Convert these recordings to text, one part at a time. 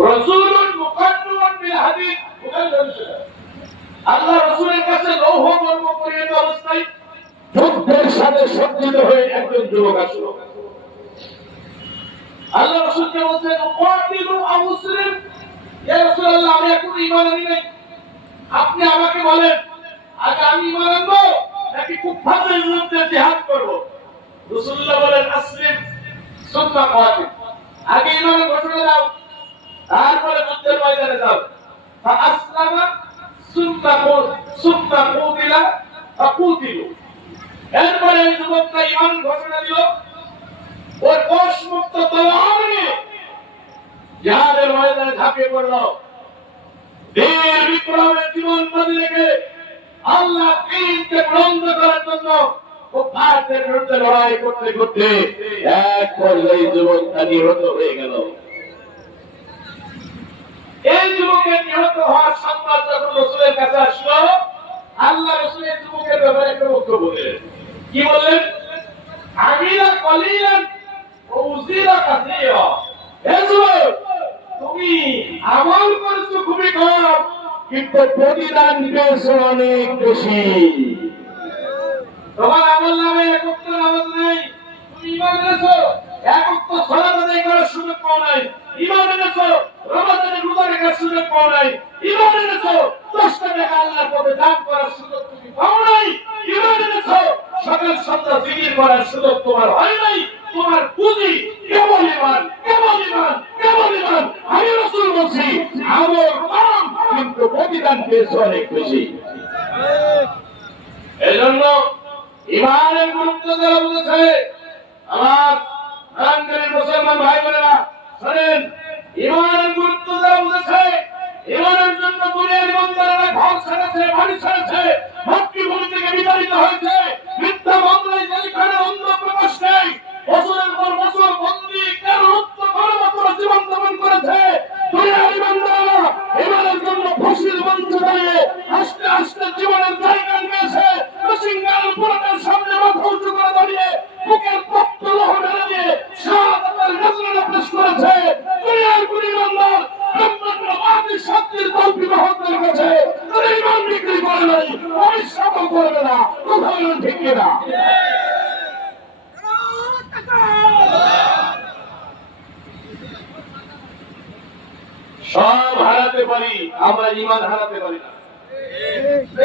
রাসূলুন মুকাদ্দামুন বিল হাদিদ, আল্লাহ রাসূলের কাছে লৌহ কর্ম করিয়ে অবস্থায় যুদ্ধের সাথে সজ্জিত হয়ে একজন যুবক আসলো। আল্লাহ রাসূলকে বলছেন, "ওয়াতিলু আমুসলিম, ইয়া রাসূলুল্লাহ, আমি এখন ঈমান আনি নাই, আপনি আমাকে বলেন আগে আমি ঈমান আনবো নাকি কুফফারদের বিরুদ্ধে জিহাদ করব?" রাসূলুল্লাহ বলেন, "আসলিম সুম্মা কাতিল, আগে ঈমানের ঘোষণা দাও, তারপরে যুদ্ধের ময়দানে যাও। ফাআসলামা সুম্মা কুতিলা ফাকুতিলু।" এরপরে এই যুবকটা ঈমান ঘোষণা দিল, ওর কোষমুক্ত তলোয়ার নিয়ে জিহাদের ময়দানে ঝাঁপিয়ে পড়ল। বীর বিক্রমের জীবন বাজি রেখে আল্লাহ দ্বীনকে বুলন্দ করার জন্য কুফফারদের বিরুদ্ধে লড়াই করতে করতে এক পর্যায়ে যুবকটা নিহত হয়ে গেল। এই যুবকের নিহত হওয়ার সংবাদ যখন রাসূলের কাছে আসলো, আল্লাহ রাসূল এই যুবকের ব্যাপারে একটা বক্তব্য দিলেন। কি বললেন? আমিলা কলিলান ওয়া উযিরা কাসীরা। হে যুবক, তুমি আমল করেছো খুবই কম, কিন্তু প্রতিদান পেয়েছো অনেক বেশি। তোমার আমল নামে এক ওয়াক্ত নামাজ নাই, তুমি ঈমান এনেছো, এক ওয়াক্ত সালাত আদায় করার সুযোগ পাও নাই, ঈমান এনেছো রমজানে রোজা রাখার সুযোগ পাও নাই, ঈমান এনেছো 10 টাকা আল্লাহর পথে দান করার সুযোগ তুমি পাও নাই, ঈমান এনেছো সকাল সন্ধ্যা জিকির করার সুযোগ তোমার হয় নাই। তোমার পুঁজি কেবল ঈমান, কেবল ঈমান, কেবল ঈমান। আমি রাসূল বলছি, আমল কম কিন্তু প্রতিদান পেয়েছো অনেক বেশি। এজন্য ঈমানের গুরুত্ব যারা বুঝেছে, আমার প্রাণপ্রিয় মুসলমান ভাই বোনেরা শুনেন, ঈমানের গুরুত্ব যারা বুঝেছে, ঈমানের জন্য দুনিয়ার ইমানদারেরা ঘর ছেড়েছে, বাড়ি ছেড়েছে, মাতৃভূমি থেকে বিতাড়িত হয়েছে, মিথ্যা মামলায় জেলখানায় অন্ধ প্রকাশ নেই, বছরের পর বছর বন্দী কারারুদ্ধ গণতন্ত্র জীবন যাপন করেছে। দুনিয়ার ইমানদারেরা ঈমানের জন্য ফাঁসির মঞ্চে দাঁড়িয়ে আস্তে আস্তে জীবনের জায়গা নিয়েছে। মেশিনগান বুলেটের সামনে মাথা উঁচু করে দাঁড়িয়ে বুকের রক্ত লহ ঢেলে দিয়ে শাহাদাতের নজরানা পেশ করেছে। দুনিয়ার কোন ইমানদার ব্রহ্মাণ্ডবাদী শক্তির কল্পিতহত্যের কাছে তারা ঈমান বিক্রি করে নাই, ভবিষ্যৎও করবে না। কথা বলুন ঠিক কিনা? সব হারাতে পারি, আমরা ঈমান হারাতে পারি না।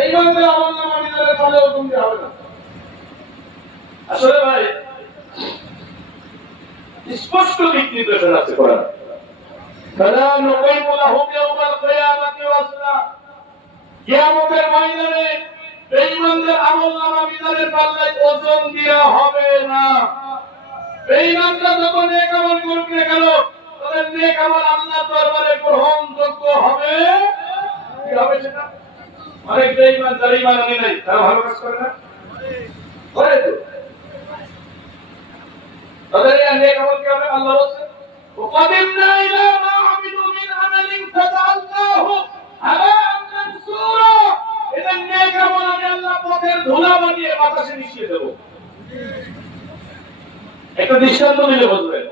এই মধ্যে আমার নাম আমি তাহলে পালেও তুমি হবে না। আসলে ভাই স্পষ্ট দিক নির্দেশন আছে কোরআন। ফালা নুকাইমু লাহুম ইয়াওমাল কিয়ামাতি ওয়াজনা। কিয়ামতের ময়দানে বেঈমানদের আমলনামা মিজানের পাল্লায় ওজন দেয়া হবে না। বেঈমানরা যখন নেক আমল করবে কেন, তাদের নেক আমল আল্লাহর দরবারে গ্রহণযোগ্য হবে। কি হবে সেটা? অনেক বেঈমান যারা ঈমান আনে নাই, তারা ভালো কাজ করে না? করে তো। তাদের এই নেক আমল কি হবে? আল্লাহ বলেন, وَقَدِمْنَا إِلَى مَا عَمِلُوا مِنْ عَمَلٍ فَجَعَلْنَاهُ هَبَاءً مَنثُورًا। এটা নেক আমল আমি আল্লাহ পথের ধুলা বানিয়ে বাতাসে মিশিয়ে দেব। একটা দৃষ্টান্ত দিলে বুঝবেন।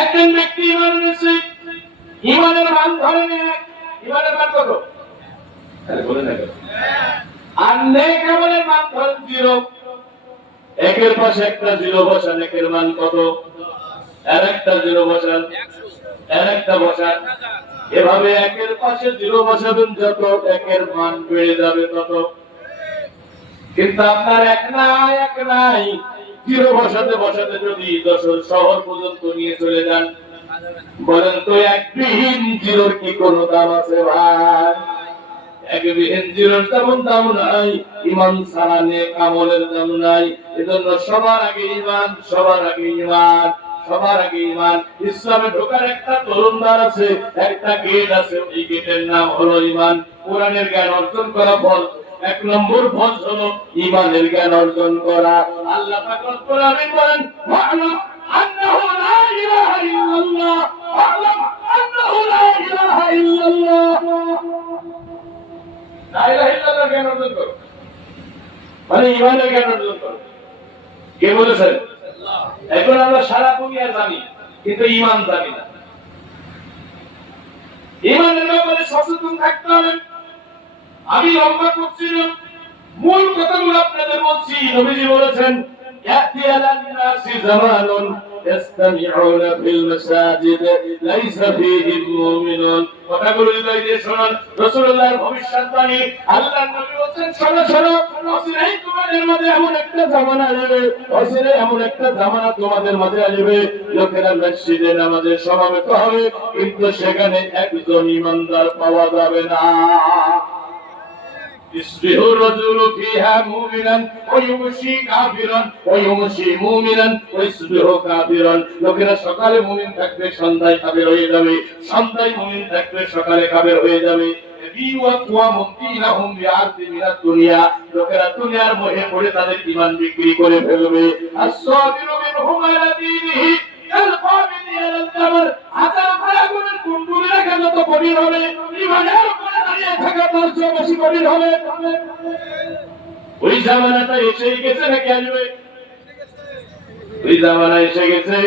একজন ব্যক্তি ঈমান এনেছে, ঈমানের মান ধরে নিয়ে, ঈমানের মান কত? তাহলে বলেন না কেন? আর নেক আমলের মান ধরেন 0। একের পাশে একটা 0 বসান, একের মান কত? আরেকটা 0 বসান, আরেকটা বসান, এভাবে একের পাশে 0 বসাবেন, যত একের মান বেড়ে যাবে তত। কিন্তু আপনার এক নাই 0 বসাতে বসাতে যদি 10 শহর পর্যন্ত নিয়ে চলে যান, বলেন তো একবিহীন 0-র কি কোনো দাম আছে ভাই? একবিহীন 0-র তেমন দাম নাই, ঈমান ছাড়া নেক আমলের দাম নাই। এজন্য সবার আগে ঈমান, সবার আগে ঈমান, সবার আগে ঈমান। ইসলামে ঢোকার একটা তরুণদ্বার আছে, একটা গেট আছে, ওই গেটের নাম হলো ঈমান। কোরআনের জ্ঞান অর্জন করা ফল, 1 নম্বর ফল হলো ঈমানের জ্ঞান অর্জন করা। আল্লাহ পাক রব্বুল আলামিন বলেন, ওয়া'লাম আন্নাহু লা ইলাহা ইল্লাল্লাহ, ওয়া'লাম আন্নাহু লা ইলাহা ইল্লাল্লাহ। লা ইলাহা ইল্লাল্লাহ জ্ঞান অর্জন করো, মানে ঈমানের জ্ঞান অর্জন করো। কে বলেছেন? আল্লাহ। এখন আমরা সারা দুনিয়া জানি, কিন্তু ঈমান জানি না। ইমানের ব্যাপারে সচেতন থাকতে হবে। আমি লম্বা করছি না, মূল কথাগুলো আপনাদের বলছি। নবীজি বলেছেন ইয়াতি আলান নাসি জামানুন ইসতামিউনা ফিল মাসাজিদ লাইসা ফীহি মুমিনুন। কথাগুলো হৃদয় দিয়ে শুনুন, রাসূলুল্লাহর ভবিষ্যৎবাণী। আল্লাহর নবী বলেন শোনো শোনো, অচিরেই তোমাদের মাঝে এমন একটা জামানা আসবে, অচিরেই এমন একটা জামানা তোমাদের মাঝে আসবে, লোকেরা মসজিদে নামাজে সমবেত হবে, কিন্তু সেখানে একজন ঈমানদার পাওয়া যাবে না। يصبح الرجل فيها مؤمنا ويمسي كافرا ويمسي مؤمنا ويصبح كافرا। লোকেরা সকালে মুমিন থাকবে, সন্ধ্যায় কাফের হয়ে যাবে, সন্ধ্যায় মুমিন থাকবে, সকালে কাফের হয়ে যাবে। লোকেরা দুনিয়ার মোহে পড়ে তাদের ঈমান বিক্রি করে ফেলবে। আস-সাবিরু মিনহুম আলা দীনিহি কাল-কাবিদি আলাল জামর। হাতের উপরে আগুনের কুণ্ডুলি রাখা যত কঠিন হবে, ঈমানের উপরে দাঁড়িয়ে থাকা তার চেয়ে বেশি কঠিন হবে। ওই জামানাটা এসে গেছে নাকি আসবে? ওই জামানা এসে গেছে।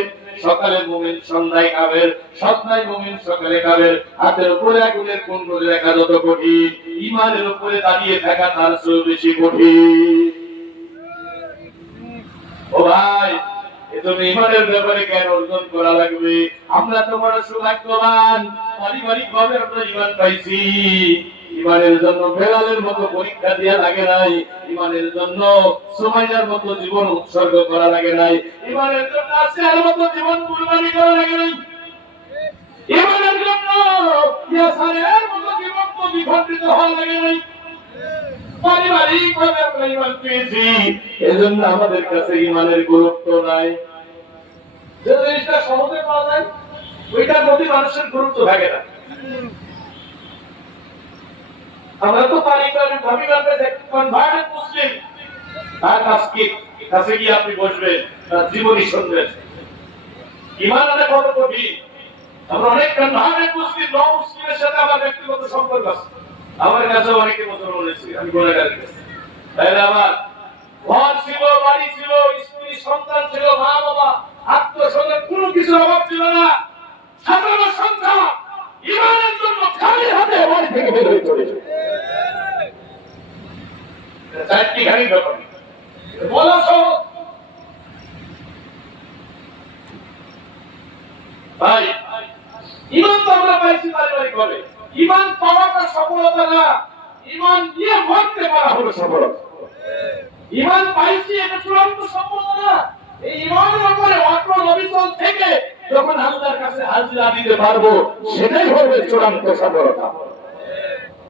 সকালে মুমিন, সন্ধ্যায় কাফের, সন্ধ্যায় মুমিন, সকালে কাফের। হাতের উপরে আগুনের কুণ্ডুলি রাখা যত কঠিন, ঈমানের উপরে দাঁড়িয়ে থাকা তার চেয়ে বেশি কঠিন। ও ভাই, এজন্য ঈমানের ব্যাপারে জ্ঞান অর্জন করা লাগবে। আমরা তো বড় সৌভাগ্যবান, পারিবারিক ভাবে আমরা ঈমান পাইছি। ঈমানের জন্য বেলালের মতো পরীক্ষা দেয়া লাগে নাই, ঈমানের জন্য সুমাইয়ার মতো জীবন উৎসর্গ করা লাগে নাই, ঈমানের জন্য আসিয়ার মতো জীবন কুরবানি করা লাগে নাই, ঈমানের জন্য ইয়াসারের মতো জীবন বিখণ্ডিত হওয়া লাগে নাই। পারিবারিক ভাবে আমরা ঈমান পেয়েছি, এজন্য আমাদের কাছে ঈমানের গুরুত্ব নাই। যে জিনিসটা সহজে পাওয়া যায় ওইটার প্রতি মানুষের গুরুত্ব থাকে না। আমরা তো পারিবারিক ভাবে কনভার্টেড মুসলিম, তার কাছে গিয়ে আপনি বসবেন, তার জীবনী শুনবেন, ঈমান আনা কত কঠিন। আমরা অনেক কনভার্টেড মুসলিম, ন মুসলিমের সাথে আমার ব্যক্তিগত সম্পর্ক আছে। আমার কাছে অনেকে বছর বলেছি আমি গুনাহগার কাছে। তাহলে আমার ঘর ছিল, বাড়ি ছিল, স্ত্রী সন্তান ছিল, মা বাবা, আত্মস্বজন, কোনো কিছুর অভাব ছিল না। সাধারণ সন্তান ঈমানের জন্য খালি হাতে বাড়ি থেকে বের হয়ে চলেছে। চারটি গাড়ি ব্যাপার বলা সহজ ভাই। ঈমান তো আমরা পাইছি পারিবারিক ভাবে। ঈমান পাওয়াটা সফলতা না, ঈমান নিয়ে মরতে পারা হলো সফলতা। ঈমান পাইছি এটা চূড়ান্ত সফলতা না, এই ঈমানের উপরে অটল অবিচল থেকে যখন আল্লাহর কাছে হাজিরা দিতে পারবো, সেটাই হবে চূড়ান্ত সফলতা।